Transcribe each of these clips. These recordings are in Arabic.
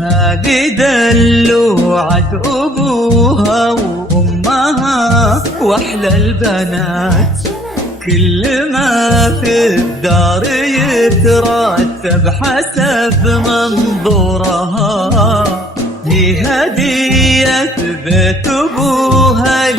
هذه دلوعة أبوها وأمها وأحلى البنات، كل ما في الدار يترتب حسب منظورها. هي هدية بيت أبوها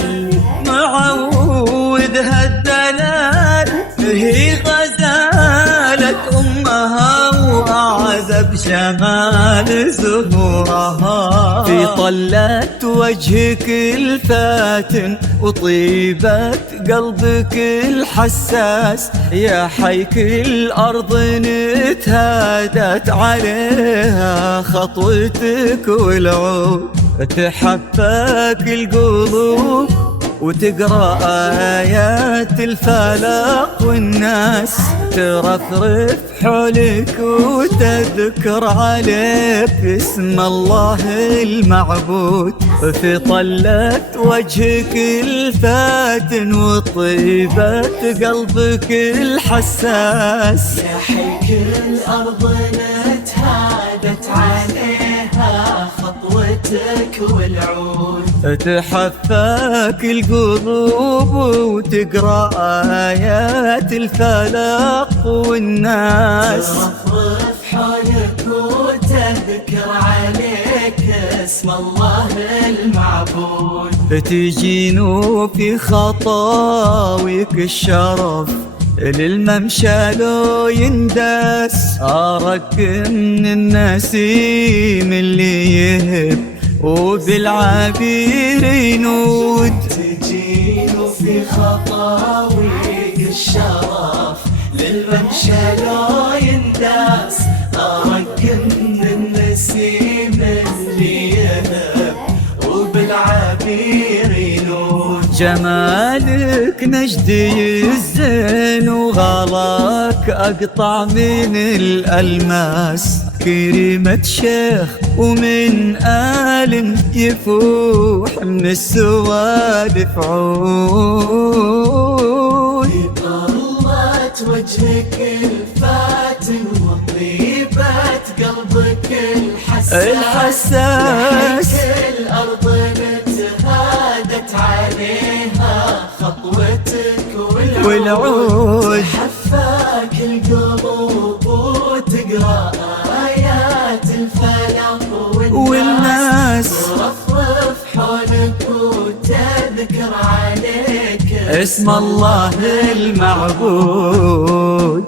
المعودها الدلال، هي غزالة أمها وأعذب شمال زهورها. في طلة وجهك الفاتن وطيبة قلبك الحساس، يا حي كل أرض نتهادت عليها خطوتك والعود. تحفك القلوب وتقرأ آيات الفلق، والناس ترفرف حولك وتذكر عليك اسم الله المعبود. في طلة وجهك الفاتن وطيبة قلبك الحساس، يا حي كل أرض نتهادت عليها خطوتك والعود. تحفك القلوب وتقرأ آيات الفلق، والناس ترفرف حولك وتذكر عليك اسم الله المعبود. تجين في خطاويك الشرف للممشى لو ينداس، أراك من النسيم اللي يهب وبالعبير ينود. تجين في خطاويك الشرف للممشى لو ينداس، أراك من النسيم اللي يهب وبالعبير ينود. جمالك نجدي الزين وغلاك أقطع من الألماس، كريمة شيخ ومن آل يفوح من السوالف عود. في طلة وجهك الفاتن وطيبة قلبك الحساس، كل أرض نتهادت عليها خطوتك والعود. حفاك القلوب وتقرأ آيات الفلق، والناس ترفرف حولك وتذكر عليك اسم الله المعبود.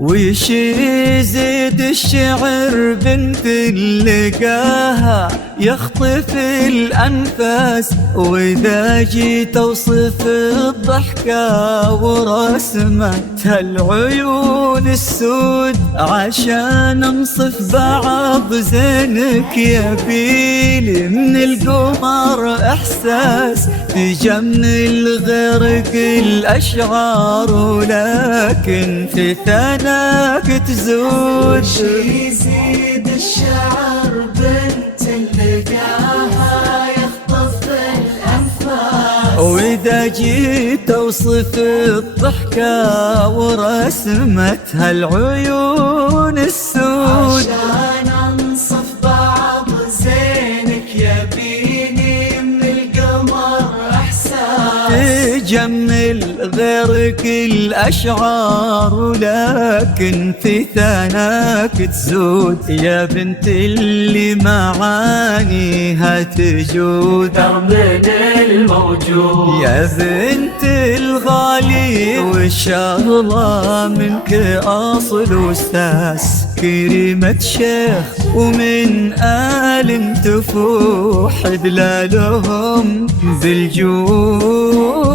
ويش يزيد الشعر بنت اللقاها يخطف الأنفاس، وإذا جيت أوصف الضحكة ورسمتها العيون السود، عشان أنصف بعض زينك يبيلي من القمر إحساس، تجمل غيرك الأشعار ولكن في ثناك تزود. يزيد الشعر بنت اللقاها يخطف الأنفاس، وإذا جيت أوصف الضحكة ورسمتها العيون السود، عشان أنصف بعض زينك يبيني من القمر إحساس، تجمل غيرك الأشعار ولكن في ثناك تزود. يا بنت اللي معانيها تجود من الموجود، يا بنت الغالي والشغلة منك أصل وساس، كريمة شيخ ومن آل تفوح دلالهم بالجود.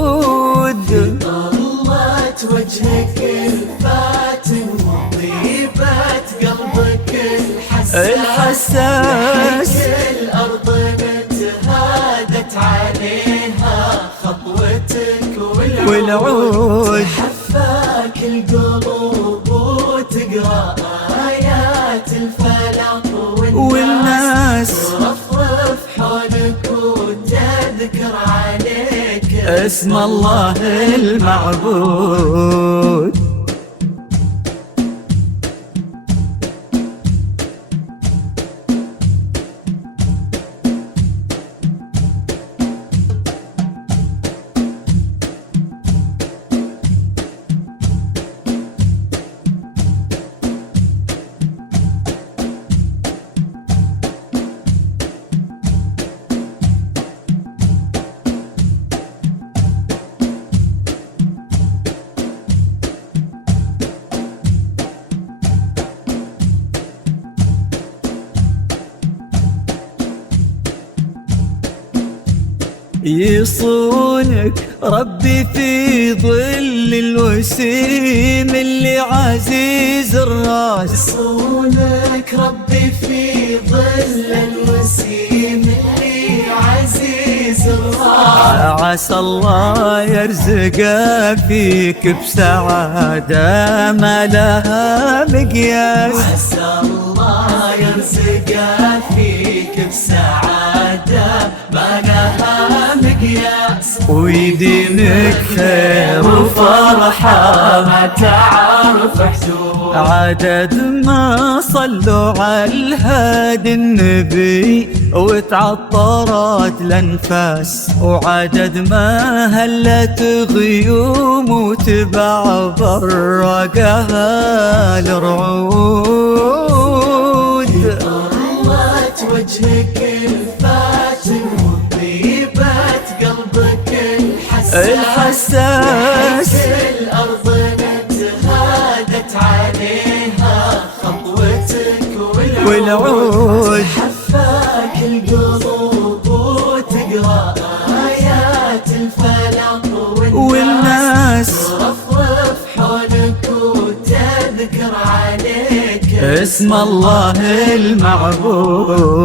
الحساس. الأرض نتهادت عليها خطوتك والعود حفاك القلوب وتقرأ آيات الفلق والناس ترفرف حولك وتذكر عليك اسم الله المعبود. يصونك ربي في ظل الوسيم اللي عزيز الراس. يصونك ربي في ظل الوسيم اللي عزيز الراس. عسى الله يرزق فيك بسعادة ما لها مقياس. عسى الله يرزق فيك بسعادة ما لها مقياس. ويديمك خير وفرحة ما تعرف حدود. عدد ما صلوا على الهادي النبي وتعطرت الانفاس، وعدد ما هلت غيوم وتبع برقها الرعود. طلت وجهك الفاتن وطيبت قلبك الحساس. الأرض نتهادت عليها خطوتك والعود حفاك القلوب وتقرأ آيات الفلق والناس ترفرف حولك وتذكر عليك اسم الله المعبود.